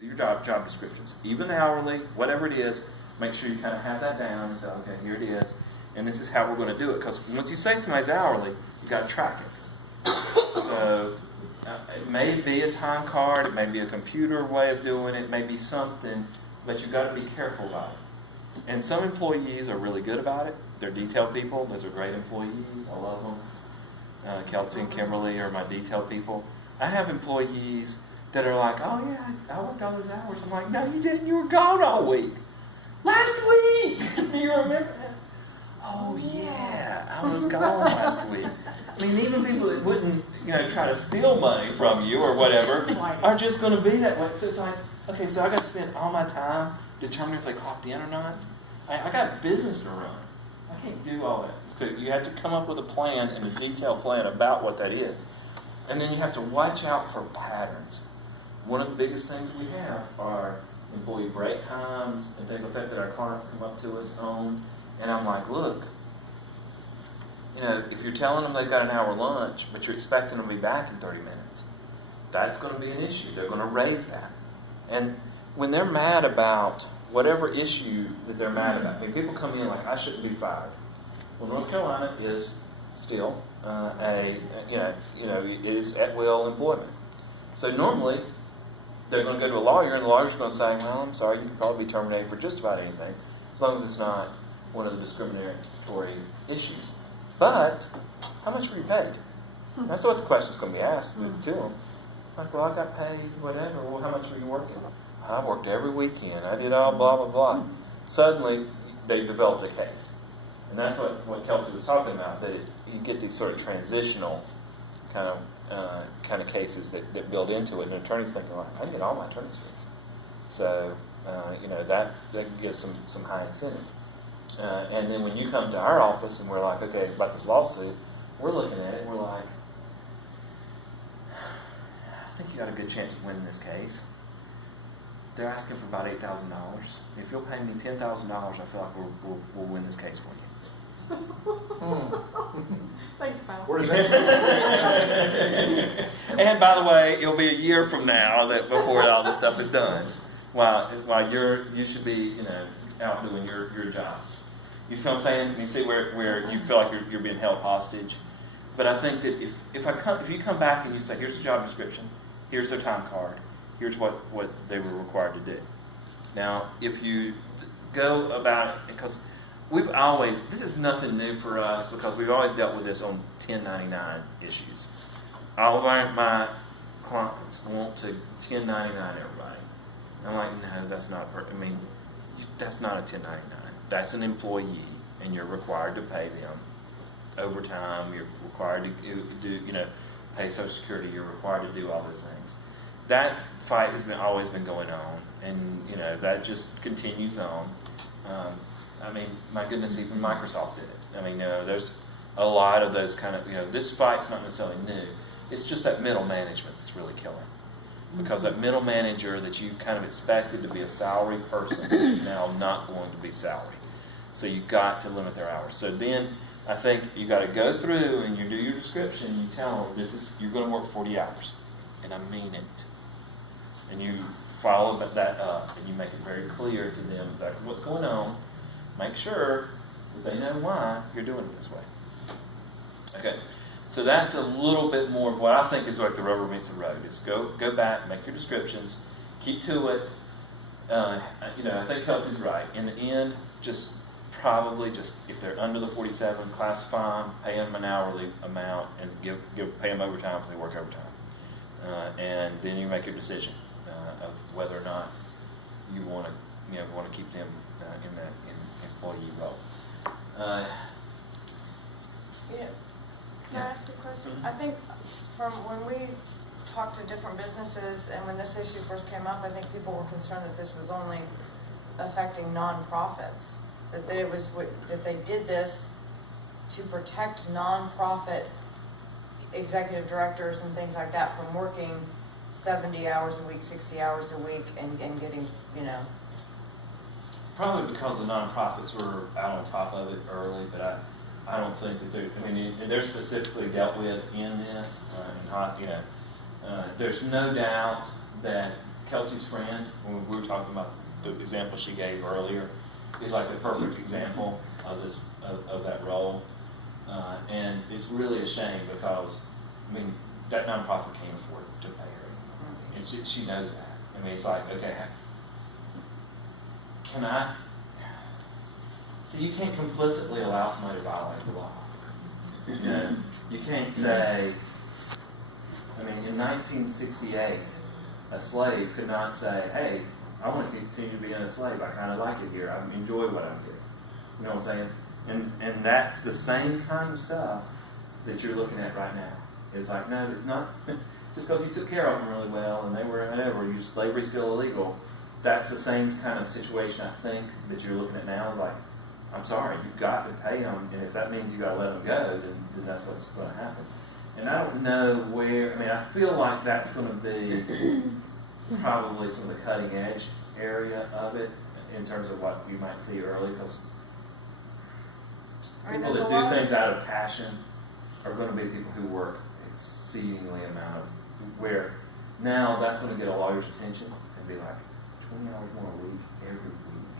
Your job descriptions, even hourly, whatever it is, make sure you kind of have that down and say, okay, here it is, and this is how we're going to do it. Because once you say somebody's hourly, you got to track it. So it may be a time card, it may be a computer way of doing it, it may be something, but you've got to be careful about it. And some employees are really good about it. They're detail people. Those are great employees. I love them. Kelsey and Kimberly are my detail people. I have employees that are like, oh yeah, I worked all those hours. I'm like, no, you didn't. You were gone all week. Last week. Do you remember that? Oh yeah, I was gone last week. I mean, even people that wouldn't, try to steal money from you or whatever, are just going to be that way. So it's like, okay, so I got to spend all my time determining if they clocked in or not. I got business to run. I can't do all that. So you have to come up with a plan and a detailed plan about what that is. And then you have to watch out for patterns. One of the biggest things we have are employee break times and things like that our clients come up to us on. And I'm like, look, if you're telling them they've got an hour lunch, but you're expecting them to be back in 30 minutes, that's going to be an issue. They're going to raise that. And when they're mad about whatever issue that they're mad about, people come in like, I shouldn't be fired. Well, North Carolina is still it is at will employment. So normally, they're going to go to a lawyer, and the lawyer's going to say, well, I'm sorry, you can probably be terminated for just about anything, as long as it's not one of the discriminatory issues. But, how much were you paid? That's what the question's going to be asked to them. Like, well, I got paid whatever. Well, how much were you working? I worked every weekend. I did all blah, blah, blah. Suddenly, they developed a case. And that's what Kelsey was talking about, that you get these sort of transitional kind of cases that build into it, and an attorney's thinking, like, I can get all my attorney's fees. So, that gives some high incentive. And then when you come to our office and we're like, okay, about this lawsuit, we're looking at it and we're like, I think you got a good chance of winning this case. They're asking for about $8,000. If you'll pay me $10,000, I feel like we'll win this case for you. Thanks, pal. Where's that? And by the way, it'll be a year from now before all this stuff is done. While you should be out doing your job. You see what I'm saying? You see where you feel like you're being held hostage. But I think that if you come back and you say, here's the job description, here's their time card, here's what they were required to do. Now, if you go about it, because this is nothing new for us, because we've always dealt with this on 1099 issues. All of my clients want to 1099 everybody. I'm like, no, that's not, that's not a 1099. That's an employee, and you're required to pay them overtime. You're required to do, pay Social Security. You're required to do all those things. That fight has always been going on, and that just continues on. My goodness, even Microsoft did it. There's a lot of those kind of, this fight's not necessarily new. It's just that middle management that's really killing. Because that middle manager that you kind of expected to be a salary person is now not going to be salary. So you've got to limit their hours. So then I think you got to go through and you do your description. You tell them you're going to work 40 hours, and I mean it. And you follow that up, and you make it very clear to them exactly what's going on. Make sure that they know why you're doing it this way. Okay. So that's a little bit more of what I think is like the rubber meets the road. Is go back, make your descriptions, keep to it. I think Kelsey's right. In the end, probably if they're under the 47, classify them, pay them an hourly amount, and pay them overtime if they work overtime. And then you make your decision of whether or not you want to keep them in that employee role. Yeah. Can I ask a question? I think from when we talked to different businesses and when this issue first came up, I think people were concerned that this was only affecting nonprofits. That they did this to protect nonprofit executive directors and things like that from working 70 hours a week, 60 hours a week, and getting, Probably because the nonprofits were out on top of it early, but I don't think that they're specifically dealt with in this. There's no doubt that Kelsey's friend, when we were talking about the example she gave earlier, is like the perfect example of this of that role, and it's really a shame because I mean that nonprofit can't afford to pay her, and she knows that. I mean, it's like, okay, can I? See, you can't complicitly allow somebody to violate the law. You know, you can't say. I mean, in 1968, a slave could not say, "Hey, I want to continue being a slave. I kind of like it here. I enjoy what I'm doing." You know what I'm saying? And that's the same kind of stuff that you're looking at right now. It's like, no, it's not. Just because you took care of them really well and they were whatever, slavery's still illegal. That's the same kind of situation I think that you're looking at now. Is like, I'm sorry, you've got to pay them, and if that means you got to let them go, then that's what's going to happen. And I don't know where. I mean, I feel like that's going to be probably some of the cutting edge area of it in terms of what you might see early, because people that do things out of passion are going to be people who work exceedingly amount of, where now that's going to get a lawyer's attention and be like 20 hours more a week every week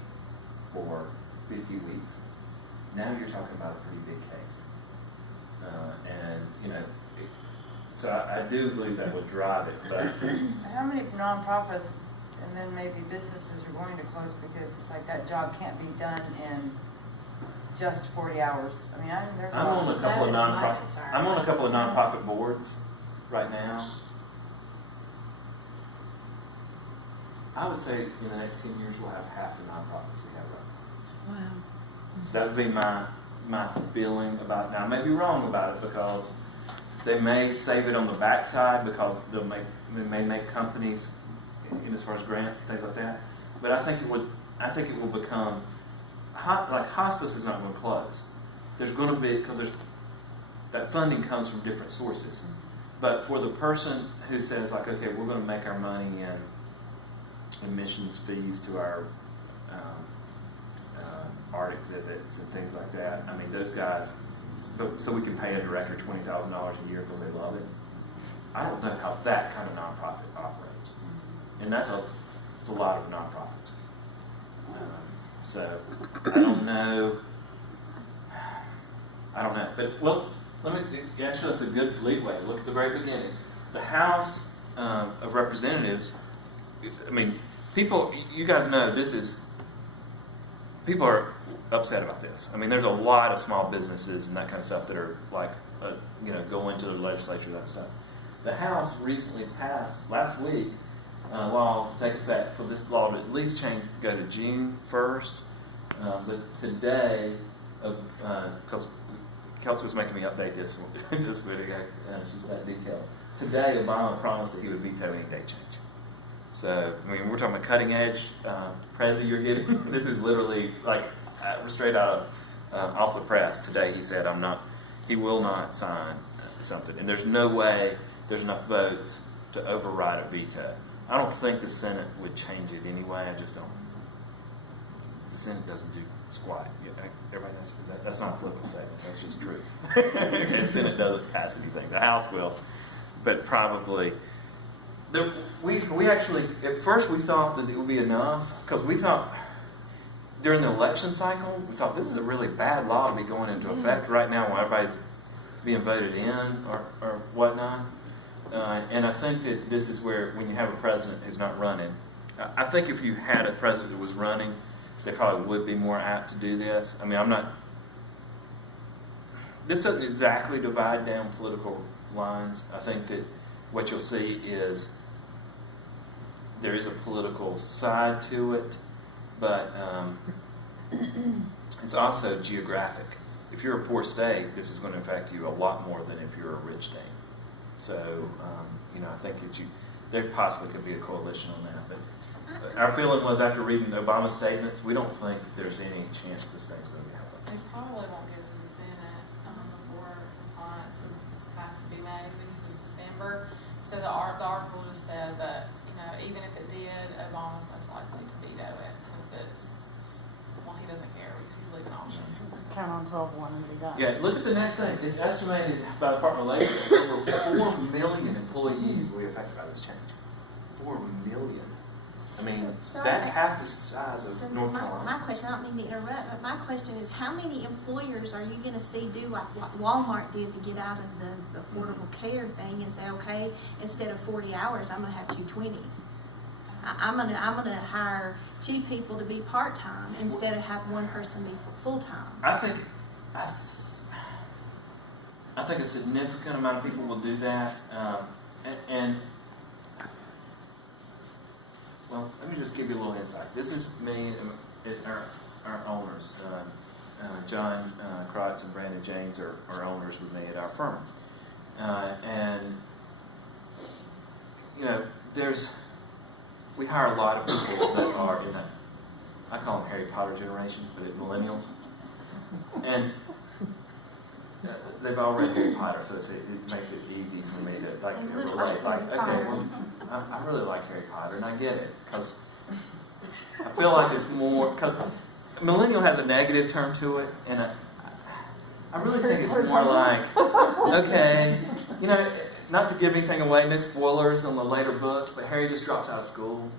for 50 weeks. Now you're talking about a pretty big case, and you know. So I do believe that would drive it, but how many nonprofits and then maybe businesses are going to close because it's like that job can't be done in just 40 hours? I mean, there's I'm on a couple of nonprofit. I'm on a couple of nonprofit boards right now. I would say in the next 10 years we'll have half the nonprofits we have right now. Wow. That would be my feeling about it. Now I may be wrong about it because they may save it on the backside because they may make companies in as far as grants, things like that. But I think it will become like hospice is not going to close. There's going to be, because that funding comes from different sources. But for the person who says like, okay, we're going to make our money in admissions fees to our art exhibits and things like that. I mean, those guys. So we can pay a director $20,000 a year because they love it. I don't know how that kind of nonprofit operates, and it's a lot of nonprofits. So I don't know. But well, actually that's a good leadway. Look at the very beginning. The House of Representatives. I mean, people. You guys know this is. People are upset about this. I mean, there's a lot of small businesses and that kind of stuff that are like, go into the legislature, that stuff. The House recently passed, last week, a law to take effect for this law to at least go to June 1st. But today, because Kelsey was making me update this video, she's that detailed. Today, Obama promised that he would veto any date change. So, I mean, we're talking about cutting edge Prezi you're getting. This is literally like straight out of off the press. Today he said he will not sign something. And there's no way there's enough votes to override a veto. I don't think the Senate would change it anyway. I just don't. The Senate doesn't do squat. Everybody knows that's not a political statement. That's just truth. The Senate doesn't pass anything. The House will. But probably... We actually, at first we thought that it would be enough, because we thought, during the election cycle, we thought this is a really bad law to be going into effect right now when everybody's being voted in or whatnot. And I think that this is where, when you have a president who's not running, I think if you had a president who was running, they probably would be more apt to do this. I mean, this doesn't exactly divide down political lines. I think that what you'll see is there is a political side to it, but it's also geographic. If you're a poor state, this is going to affect you a lot more than if you're a rich state. So, I think that there possibly could be a coalition on that. But our feeling was, after reading Obama's statements, we don't think that there's any chance this thing's going to be happening. They probably won't get to the Senate before compliance would have to be made, because it's December. So the article just said that, even if it did, Obama's most likely to veto it, since he doesn't care because he's leaving office. Count on 12-1 and be done. Yeah, look at the next thing. It's estimated by the Department of Labor that over 4 million employees will be affected by this change. 4 million. I mean, So that's I- half the size of So North my Carolina. question, I don't mean to interrupt, but my question is, how many employers are you gonna see do like what Walmart did to get out of the Affordable Care thing and say, okay, instead of 40 hours, I'm gonna have 220s? I'm gonna hire 2 people to be part-time instead of have 1 person be full-time. I think a significant amount of people will do that, and well, let me just give you a little insight. This is me and our owners. John Kreutz and Brandon James are owners with me at our firm, and you know, we hire a lot of people that are in I call them Harry Potter generations, but it's millennials, and they've all read Harry Potter, so it makes it easy for me to relate. Like, okay, well, I really like Harry Potter, and I get it, because I feel like it's more, because millennial has a negative turn to it, and I really think it's more like, okay, you know, not to give anything away, no spoilers on the later books, but Harry just drops out of school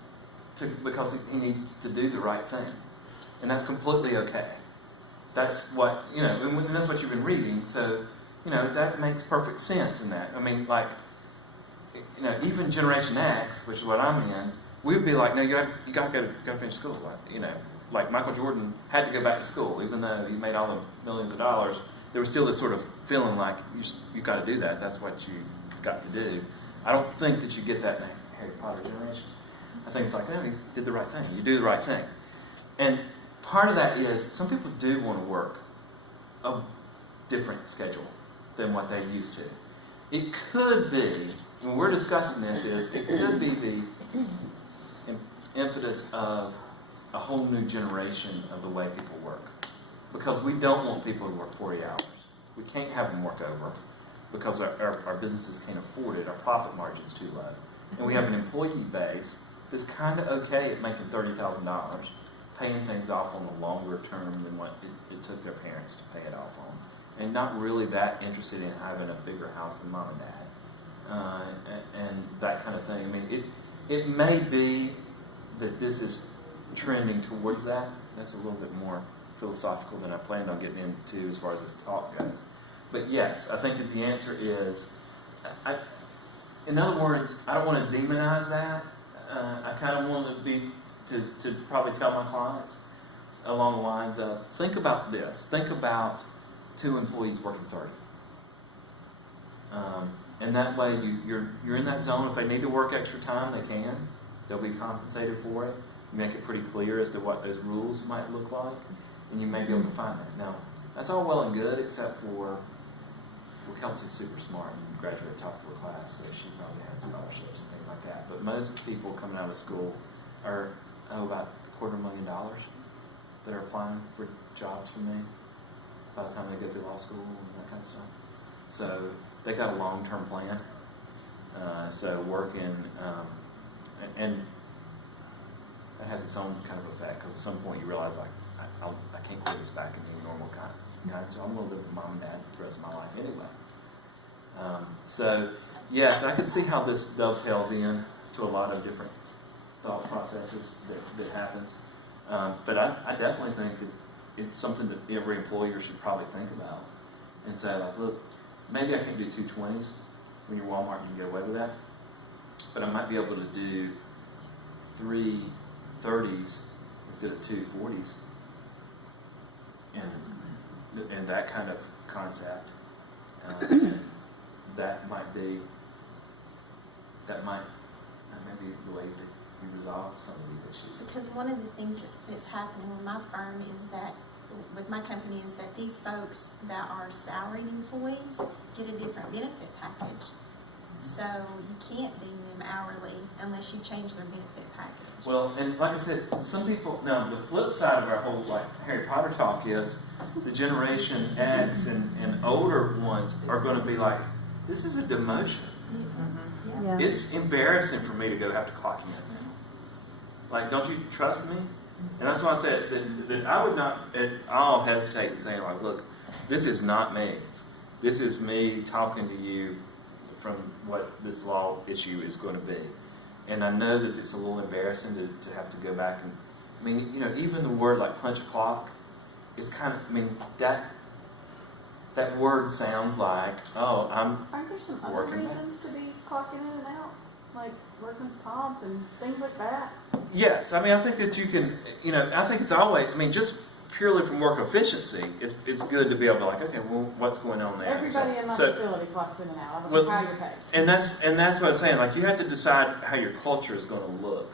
because he needs to do the right thing, and that's completely okay. That's what, you know, and that's what you've been reading, so, you know, that makes perfect sense in that. I mean, like, you know, even Generation X, which is what I'm in, we would be like, no, you got to finish school. Like, you know, like Michael Jordan had to go back to school, even though he made all the millions of dollars. There was still this sort of feeling like you got to do that. That's what you got to do. I don't think that you get that in the Harry Potter generation. I think it's like, no, he did the right thing. You do the right thing, and part of that is some people do want to work a different schedule than what they used to. It could be, when we're discussing this, it could be the impetus of a whole new generation of the way people work. Because we don't want people to work 40 hours. We can't have them work over because our businesses can't afford it. Our profit margin's too low. And we have an employee base that's kind of okay at making $30,000, paying things off on the longer term than what it took their parents to pay it off on, and not really that interested in having a bigger house than mom and dad, and that kind of thing. I mean, it may be that this is trending towards that. That's a little bit more philosophical than I planned on getting into as far as this talk goes. But yes, I think that the answer is, in other words, I don't want to demonize that. I kind of want to probably tell my clients along the lines of, think about this. Think about 2 employees working 30. And that way you're in that zone. If they need to work extra time, they can. They'll be compensated for it. You make it pretty clear as to what those rules might look like, and you may be able to find that. Now, that's all well and good, except for, well, Kelsey's super smart and graduated top of her class, so she probably had scholarships and things like that. But most people coming out of school are about $250,000 that are applying for jobs for me by the time they go through law school and that kind of stuff. So they got a long-term plan. So working, and that has its own kind of effect, because at some point you realize, like, I can't put this back in the normal kind, so I'm going to live with mom and dad the rest of my life anyway. So yes, I can see how this dovetails in to a lot of different thought processes that happens. But I definitely think that it's something that every employer should probably think about and say, like, look, maybe I can't do 220s. When you're Walmart, you can get away with that. But I might be able to do 3 30s instead of 2 40s. And that kind of concept. That might be the way that you resolve some of these issues. Because one of the things that's happening with my firm is that, with my company, is that these folks that are salaried employees get a different benefit package. So you can't deem them hourly unless you change their benefit package. Well, and like I said, some people, now the flip side of our whole like Harry Potter talk is the Generation X and older ones are going to be like, this is a demotion. Yeah. It's embarrassing for me to go have to clock in. Like, don't you trust me? And that's why I said that I would not at all hesitate in saying, like, look, this is not me. This is me talking to you from what this law issue is going to be. And I know that it's a little embarrassing to have to go back and, I mean, you know, even the word like punch a clock is kind of, I mean, that word sounds like, oh, Aren't there some other Working reasons to be clocking in and out? Like workman's comp and things like that? yes, I mean, I think that you can, you know, I think it's always, I mean, just purely from work efficiency, it's good to be able to like, okay, well, what's going on there? Everybody in my So- facility clocks in and out. I don't Well, know how you're paid. And that's what I'm saying. Like, you have to decide how your culture is going to look.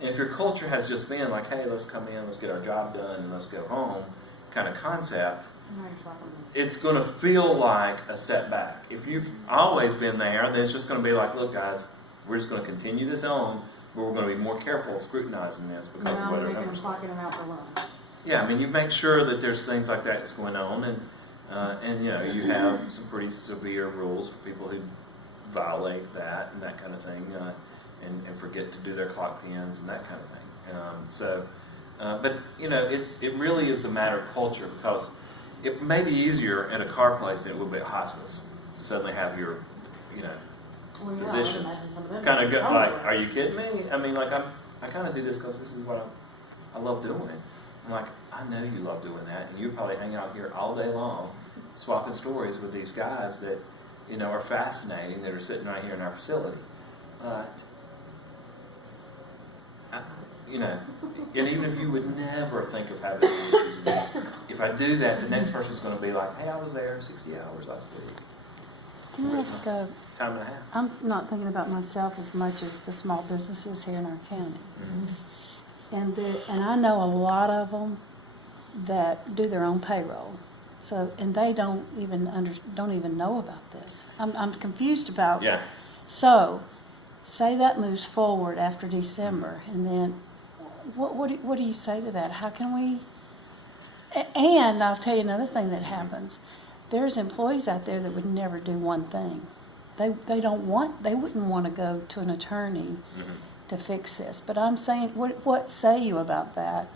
And if your culture has just been like, hey, let's come in, let's get our job done, and let's go home, kind of concept, No, you're talking about- it's going to feel like a step back. If you've always been there, then it's just going to be like, look, guys, we're just going to continue this on, but we're going to be more careful scrutinizing this because Now of what I'm our making them numbers are. clock in and out for lunch. Yeah, I mean, you make sure that there's things like that that's going on, and you know, you have some pretty severe rules for people who violate that and that kind of thing, and forget to do their clock ins and that kind of thing. But you know, it really is a matter of culture, because it may be easier at a car place than it would be at hospice to suddenly have your, you know, Well, yeah, I would physicians imagine some of them kind of are go like, over. are you kidding me? I mean, like I kind of do this because this is what I love doing. I'm like, I know you love doing that, and you probably hang out here all day long, swapping stories with these guys that, you know, are fascinating, that are sitting right here in our facility. You know, and even if you would never think of having issues with me, if I do that, the next person's going to be like, hey, I was there 60 hours last week. Can I ask, Time and a half. I'm not thinking about myself as much as the small businesses here in our county. And I know a lot of them that do their own payroll. So, and they don't even know about this. I'm confused about. Yeah. So, say that moves forward after December, and then what do you say to that? How can we? And I'll tell you another thing that happens. There's employees out there that would never do one thing. They wouldn't want to go to an attorney to fix this. But I'm saying, what say you about that?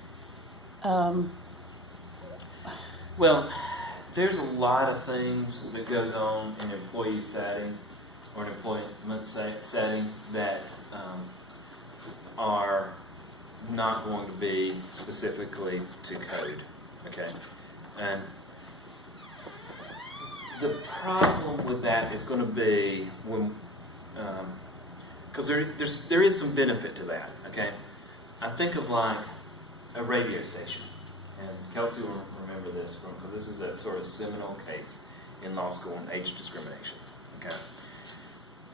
Well, there's a lot of things that goes on in an employee setting or an employment setting that are not going to be specifically to code, okay? And the problem with that is going to be when, because there is some benefit to that, okay? I think of like a radio station, and Kelsey will remember this because this is a sort of seminal case in law school on age discrimination, okay?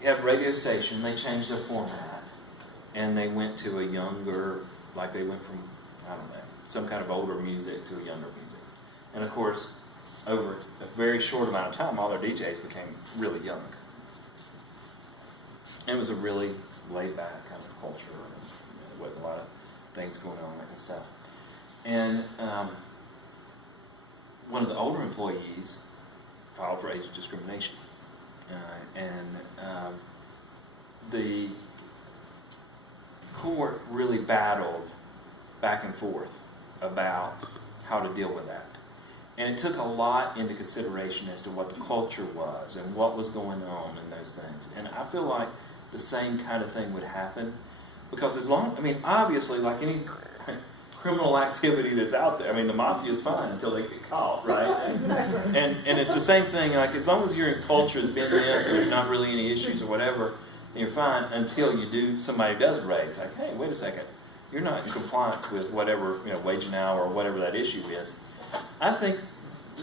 You have a radio station, they changed their format, and they went to a younger, like they went from, I don't know, some kind of older music to a younger music. And of course, over a very short amount of time, all their DJs became really young. And it was a really laid-back kind of culture, and there wasn't a lot of things going on, that kind of stuff. And one of the older employees filed for age discrimination. The court really battled back and forth about how to deal with that. And it took a lot into consideration as to what the culture was and what was going on and those things. And I feel like the same kind of thing would happen, because obviously, like any criminal activity that's out there, the mafia is fine until they get caught, right? And it's the same thing, like as long as your culture has been this and there's not really any issues or whatever, then you're fine until somebody does raise, like, hey, wait a second, you're not in compliance with whatever, wage and hour or whatever that issue is. I think,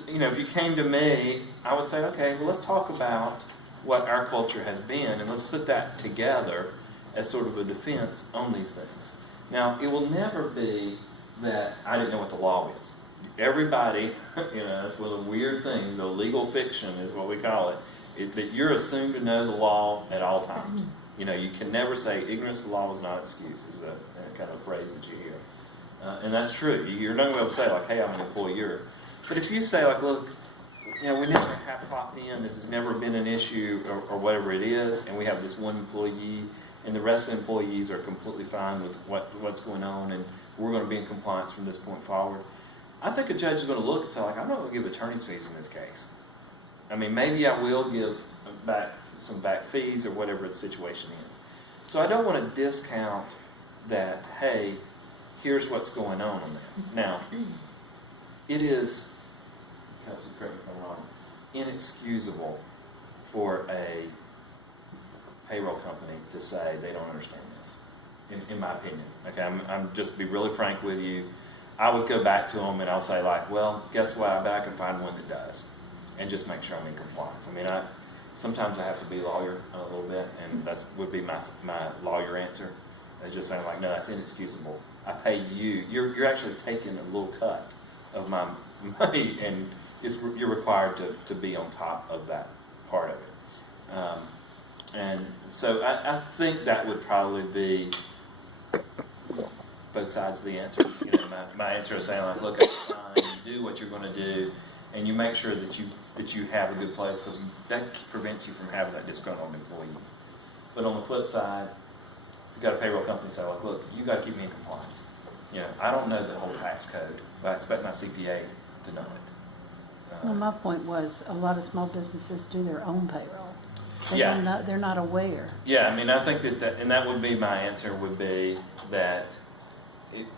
if you came to me, I would say, okay, well, let's talk about what our culture has been, and let's put that together as sort of a defense on these things. Now, it will never be that I didn't know what the law is. Everybody, that's one of the weird things, the legal fiction is what we call it, that you're assumed to know the law at all times. You can never say ignorance of the law is not excuse, is a kind of phrase that you hear. And that's true. You're not going to be able to say, like, hey, I'm an employer. But if you say, like, look, we never have clocked in, this has never been an issue or whatever it is, and we have this one employee, and the rest of the employees are completely fine with what's going on, and we're going to be in compliance from this point forward, I think a judge is going to look and say, like, I'm not going to give attorney's fees in this case. Maybe I will give back some back fees or whatever the situation is. So I don't want to discount that, hey, here's what's going on there. Now, it is, Kelsey, correct me if I'm wrong, inexcusable for a payroll company to say they don't understand this, in my opinion. Okay, I'm just to be really frank with you. I would go back to them and I'll say like, well, guess what? I bet I can find one that does, and just make sure I'm in compliance. I mean, sometimes I have to be a lawyer a little bit, and that would be my lawyer answer. It's just saying like, no, that's inexcusable. I pay you. You're actually taking a little cut of my money, and you're required to be on top of that part of it. And so I think that would probably be both sides of the answer. You know, my answer is saying like, look, it's fine. You do what you're going to do, and you make sure that you have a good place, because that prevents you from having that disgruntled employee. But on the flip side, you've got a payroll company say, like, look, you got to keep me in compliance. You know, I don't know the whole tax code, but I expect my CPA to know it. Well, my point was, a lot of small businesses do their own payroll. Yeah. They're not aware. Yeah, I mean, I think and that would be my answer, would be that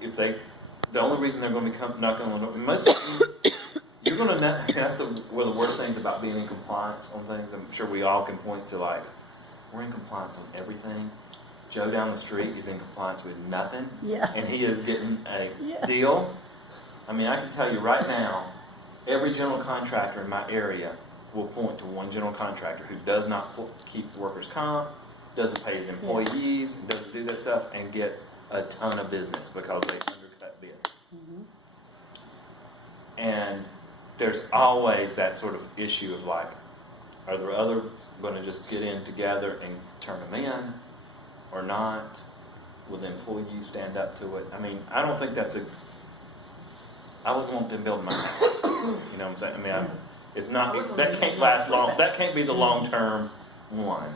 if the only reason they're going to be knocking on the door, most of them, you're going to not, that's one of the worst things about being in compliance on things. I'm sure we all can point to, like, we're in compliance on everything. Joe down the street is in compliance with nothing. Yeah. And he is getting a Yeah. deal. I mean, I can tell you right now, every general contractor in my area will point to one general contractor who does not keep workers' comp, doesn't pay his employees, doesn't do that stuff, and gets a ton of business because they undercut bids. Mhm. And there's always that sort of issue of like, are the other going to just get in together and turn them in or not? Will the employees stand up to it? I mean, I don't think I wouldn't want them building my house. You know what I'm saying? I mean, it's not, that can't last long. That can't be the long-term one.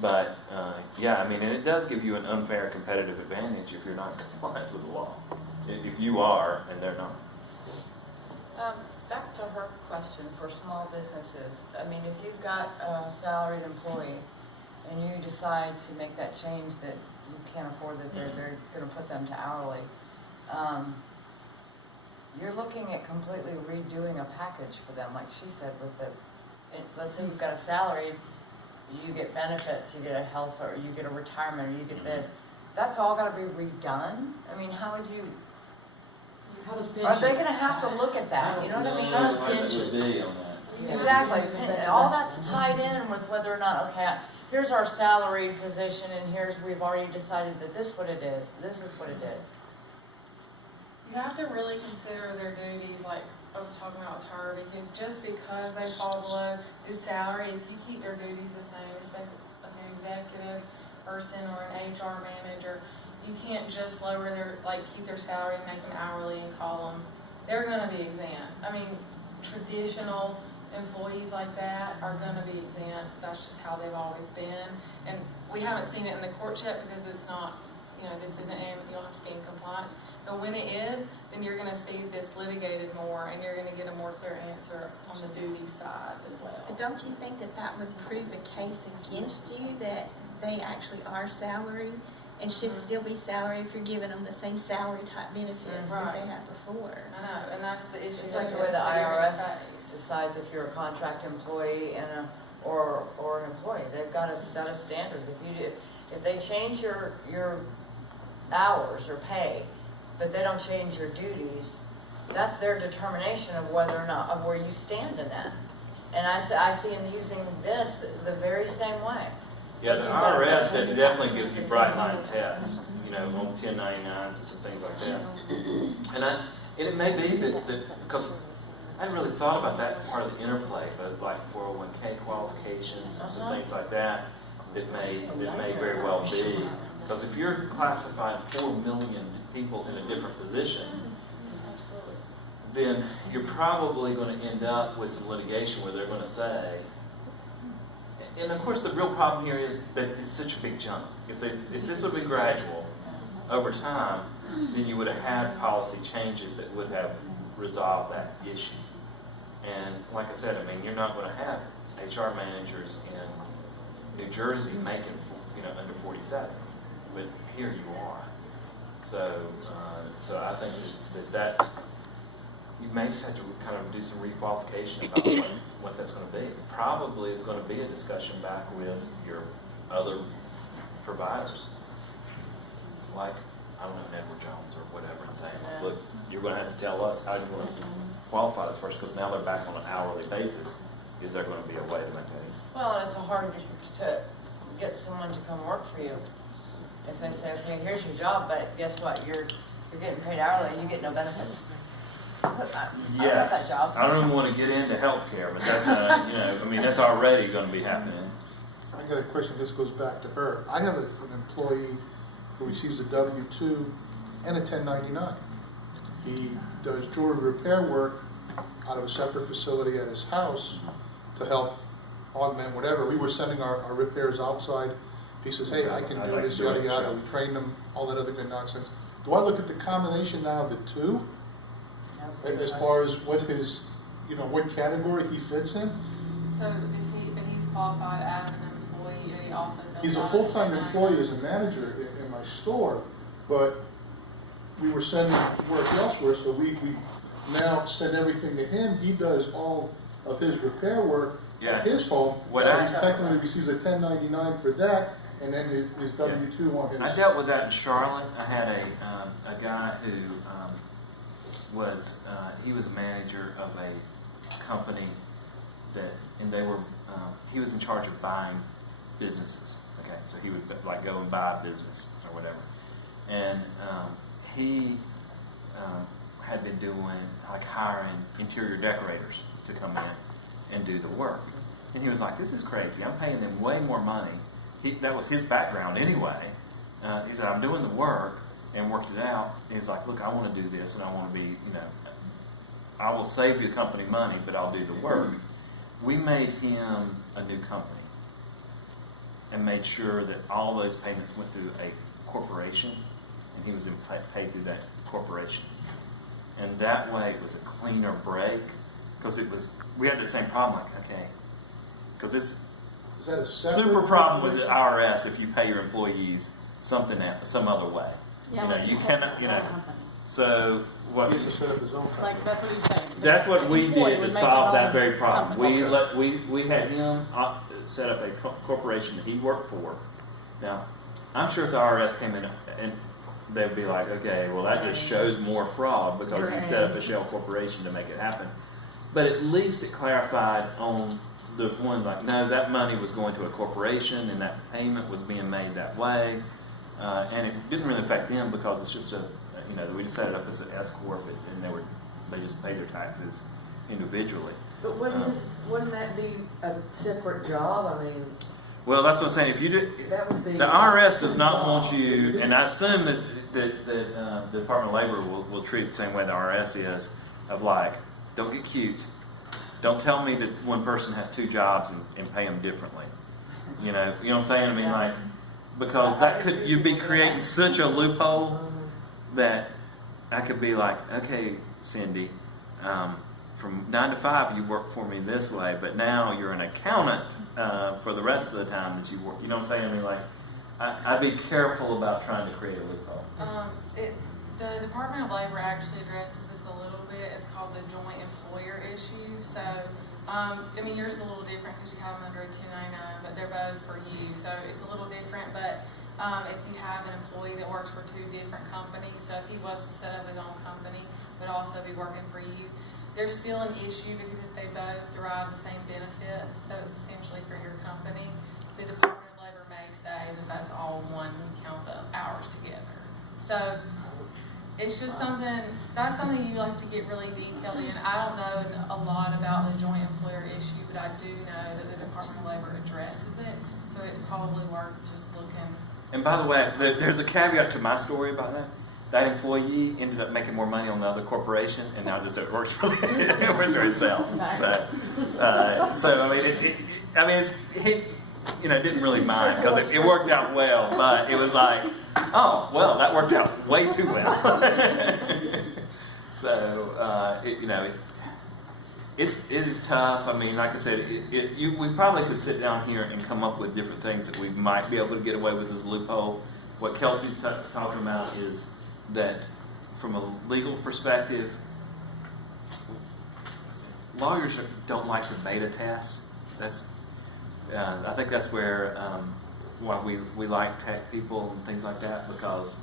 But, yeah, I mean, and it does give you an unfair competitive advantage if you're not in compliance with the law. If you are and they're not. Back to her question for small businesses. I mean, if you've got a salaried employee and you decide to make that change that you can't afford, that they're going to put them to hourly, you're looking at completely redoing a package for them, like she said, let's say you've got a salary, you get benefits, you get a health, or you get a retirement, or you get this. That's all got to be redone? I mean, how would you... How does pension? Are they going to have to look at that? You know what I mean? How does What it pension? would be on that. Exactly. All that's tied in with whether or not, okay, here's our salaried position, and we've already decided that this is what it is. This is what it is. You have to really consider their duties, like I was talking about with her, because just because they fall below the salary, if you keep their duties the same, especially like an executive person or an HR manager, you can't just lower keep their salary and make them hourly and call them. They're going to be exempt. I mean, traditional employees like that are going to be exempt. That's just how they've always been. And we haven't seen it in the court yet because it's not, this isn't, you don't have to be in compliance. But when it is, then you're going to see this litigated more, and you're going to get a more clear answer on the duty side as well. But don't you think that would prove a case against you, that they actually are salary and should still be salary if you're giving them the same salary type benefits that they had before? I know, and that's the issue. It's like the way the IRS decides if you're a contract employee and or an employee. They've got a set of standards. If they change your hours or pay, but they don't change your duties, that's their determination of whether or not, of where you stand in that. And I see them using this the very same way. Yeah, the IRS definitely gives you bright line tests, on 1099s and some things like that. And it may be that because I hadn't really thought about that part of the interplay, but like 401k qualifications and some things like that may very well be. Because if you're classifying 4 million people in a different position, then you're probably going to end up with some litigation where they're going to say, and of course the real problem here is that it's such a big jump. If this would be gradual over time, then you would have had policy changes that would have resolved that issue. And like I said, I mean, you're not going to have HR managers in New Jersey making under 47. But here you are. So, so I think that's, you may just have to kind of do some requalification about what that's going to be. Probably it's going to be a discussion back with your other providers, like, I don't know, Edward Jones or whatever, and saying, look, you're going to have to tell us how you're going to qualify this person, because now they're back on an hourly basis. Is there going to be a way to make that? Well, and it's hard to get someone to come work for you. If they say, okay, here's your job, but guess what, you're getting paid hourly, and you get no benefits. I don't have that job. I don't even want to get into healthcare, but that's, I mean, that's already going to be happening. I got a question, this goes back to her. I have an employee who receives a W-2 and a 1099. He does jewelry repair work out of a separate facility at his house to help augment whatever. We were sending our repairs outside. He says, hey, I can do this, yada, yada. We train them, all that other good nonsense. Do I look at the combination now of the two, as far as what his, what category he fits in? So but he's qualified as an employee, and he also does. He's a full-time employee as a manager in my store, but we were sending work elsewhere, so we now send everything to him. He does all of his repair work at his home. What He technically receives a 1099 for that, and then his W-2 on his. I dealt with that in Charlotte. I had a guy who he was a manager of a company and they were, he was in charge of buying businesses. Okay, so he would like go and buy a business or whatever. And he had been doing, like hiring interior decorators to come in and do the work. And he was like, this is crazy. I'm paying them way more money. That was his background anyway. He said, I'm doing the work, and worked it out. And he's like, look, I want to do this, and I want to be, I will save your company money, but I'll do the work. We made him a new company and made sure that all those payments went through a corporation, and he was paid through that corporation. And that way it was a cleaner break, because we had the same problem, like, okay, because it's Is that a separate super problem with the corporation? IRS if you pay your employees something else, some other way. You cannot, so what, He has to set up his own company. Like, that's what he's saying. that's what we Employee did would to make solve his that own very problem. company. We had him set up a corporation that he worked for. Now, I'm sure if the IRS came in and they'd be like, okay, well that just shows more fraud because he set up a shell corporation to make it happen. But at least it clarified on the one, like, no, that money was going to a corporation and that payment was being made that way. And it didn't really affect them because it's just we just set it up as an S corp, and they just pay their taxes individually. But wouldn't that be a separate job? I mean, Well, that's what I'm saying. If you do, that would be. the IRS does not want you, and I assume that the Department of Labor will treat it the same way the IRS is, of like, don't get cute. Don't tell me that one person has two jobs and pay them differently. You know what I'm saying? I mean, like, because you'd be creating such a loophole that I could be like, okay, Cindy, from 9 to 5 you work for me this way, but now you're an accountant for the rest of the time that you work. You know what I'm saying? I mean, like, I'd be careful about trying to create a loophole. The Department of Labor actually addresses this a little bit. It's called the joint employer issue. So, I mean, yours is a little different because you have them under a 1099, but they're both for you. So it's a little different, but if you have an employee that works for two different companies, so if he was to set up his own company, but also be working for you, there's still an issue because if they both derive the same benefits, so it's essentially for your company, the Department of Labor may say that that's all one and count the hours together. So it's just that's something you have to get really detailed in. I don't know a lot about the joint employer issue, but I do know that the Department of Labor addresses it, so it's probably worth just looking. And by the way, there's a caveat to my story about that. That employee ended up making more money on the other corporation, and now just works for itself. So I mean, he didn't really mind because it worked out well, but it was like, oh, well, that worked out way too well. So it is tough. I mean, like I said, we probably could sit down here and come up with different things that we might be able to get away with as a loophole. What Kelsey's talking about is that from a legal perspective, lawyers don't like the beta test. That's I think that's where why we like tech people and things like that, because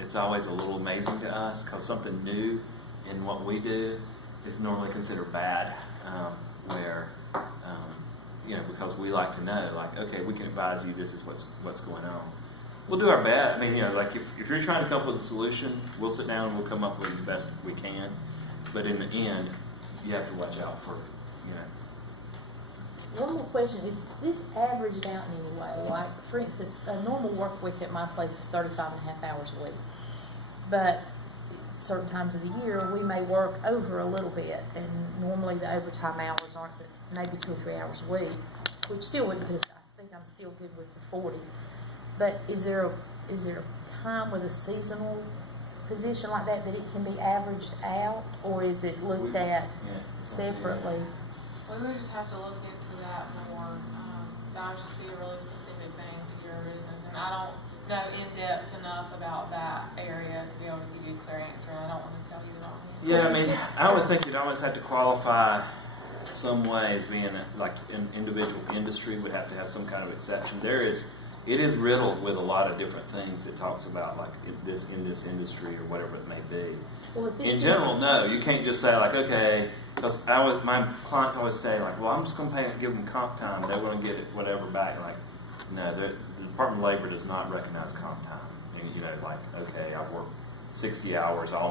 it's always a little amazing to us, because something new in what we do is normally considered bad, where because we like to know, like, okay, we can advise you, this is what's going on. We'll do our best. I mean, like if you're trying to come up with a solution, we'll sit down and we'll come up with it as best we can. But in the end, you have to watch out for, One more question, is this averaged out in any way? Like, for instance, a normal work week at my place is 35 and a half hours a week. But certain times of the year, we may work over a little bit, and normally the overtime hours aren't but maybe 2 or 3 hours a week, which still wouldn't put us, I think I'm still good with the 40. But is there a time with a seasonal position like that it can be averaged out, or is it looked at separately? We would just have to look into that more. That would just be a really specific thing to your business, and I don't know in depth enough about that area to be able to give you a clear answer. And I don't want to tell you that. Yeah, I mean, I would think you'd always have to qualify some way as being like an individual industry would have to have some kind of exception. It is riddled with a lot of different things it talks about, like in this industry or whatever it may be. Well, if In general, no, you can't just say like, okay, because my clients always say like, well, I'm just going to give them comp time. They're going to get whatever back. Like, no, the Department of Labor does not recognize comp time. And, like, okay, I work 60 hours all